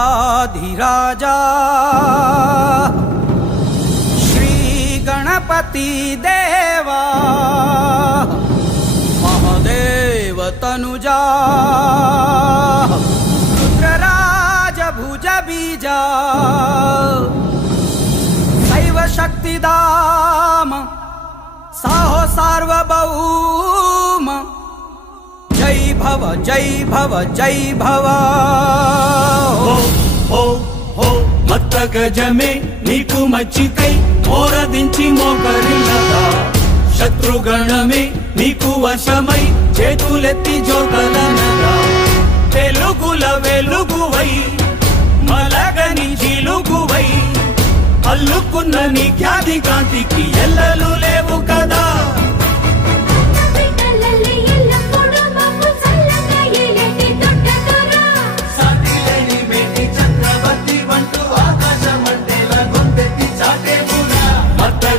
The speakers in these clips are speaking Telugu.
राजाधिराजा श्री गणपति देवा महादेव तनुजा रुद्रराज भुज बीजा शैव शक्तिदाम साहो सार्वभौम जय भव जय भव जय भव हो हो हो मत्त गजमे नीकु मच्चिकै मोरदिंची मोकरिल्लदा शत्रुगणमे नीकु वशमै చేతులెత్తి జోకలనగా వెలుగుల వెలుగువై మలగని జిలుగువై అల్లుకున్న నీ ఖ్యాతి కాంతికి ఎల్లలు లేవు కదా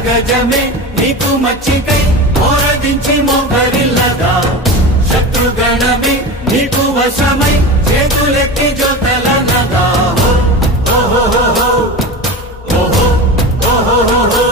గజమే నీకు మచ్చికై మోరదించి మోకరిల్లదా శత్రుగణమే నీకు వశమై చేతులెత్తి జోతలనగా ఓహో ఓహో ఓహో ఓహో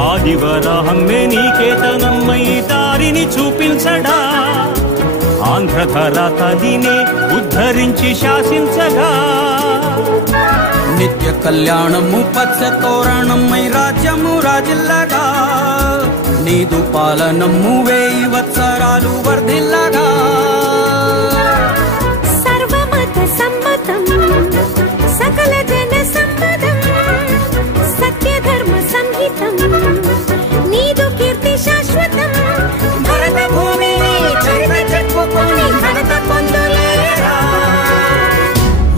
ఆదివరాహంనే నీకేతనమ్మై దారిని చూపించడా ఆంధ్రధర తదినే ఉద్ధరించి శాసించగా నిత్య కళ్యాణము పచ్చ తోరణమై రాజ్యము రాజిల్లగా నీదు పాలనము 1000 వత్సరాలు వర్ధిల్లగా సర్వమత సమ్మతం సకల జన సమ్మతం సత్య ధర్మ సంహితం నీదు కీర్తి శాశ్వతం భరత భూమి చరిత చెప్పుకొని ఘనత పొందులేరా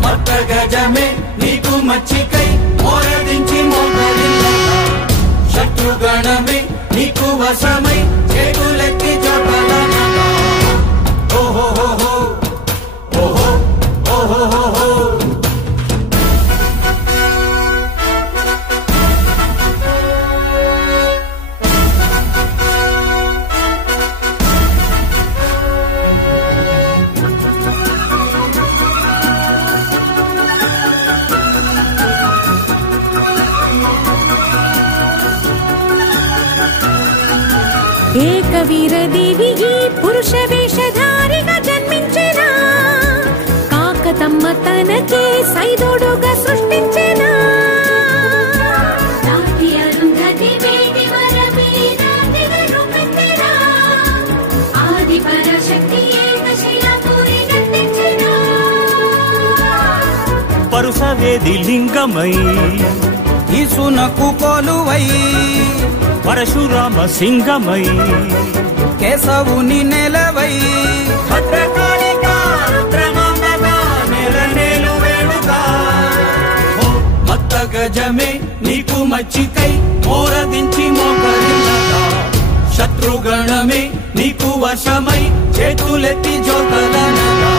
మత్త గజమే నీకు మచ్చికై మోరదించి మోకరిల్లదా శత్రుగణమే నీకు వశమై చేతులెత్తి జోకలనగా ఓహో ఓహో ఓహో ఓహో ఓహో ఏకవీర దేవి పురుష వేషధారిగా జన్మించెనా కాకతమ్మ తనకే సైదోడుగా సృష్టించెనా ఆది పరాశక్తి పరుసవేది లింగమై ఈసునకు కొలువై పరశురామ సింగమై కేశవుని నెలవై భద్రకాళికా రుద్రమాంబగా నెలనేలు వేడుగా మత్త గజమే నీకు మచ్చికై మోరదించి మోకరిల్లదా శత్రుగణమే నీకు వశమై చేతులెత్తి జోకలనగా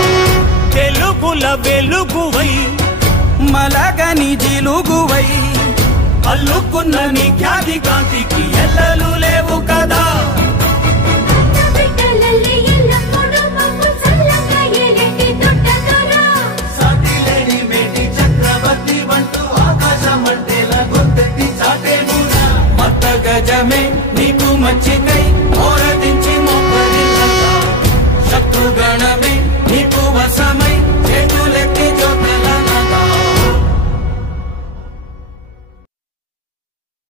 తెలుగుల వెలుగువై మలగని జిలుగువై అల్లుకున్న నీ ఖ్యాతి కాంతికి ఎల్లలు లేవు కదా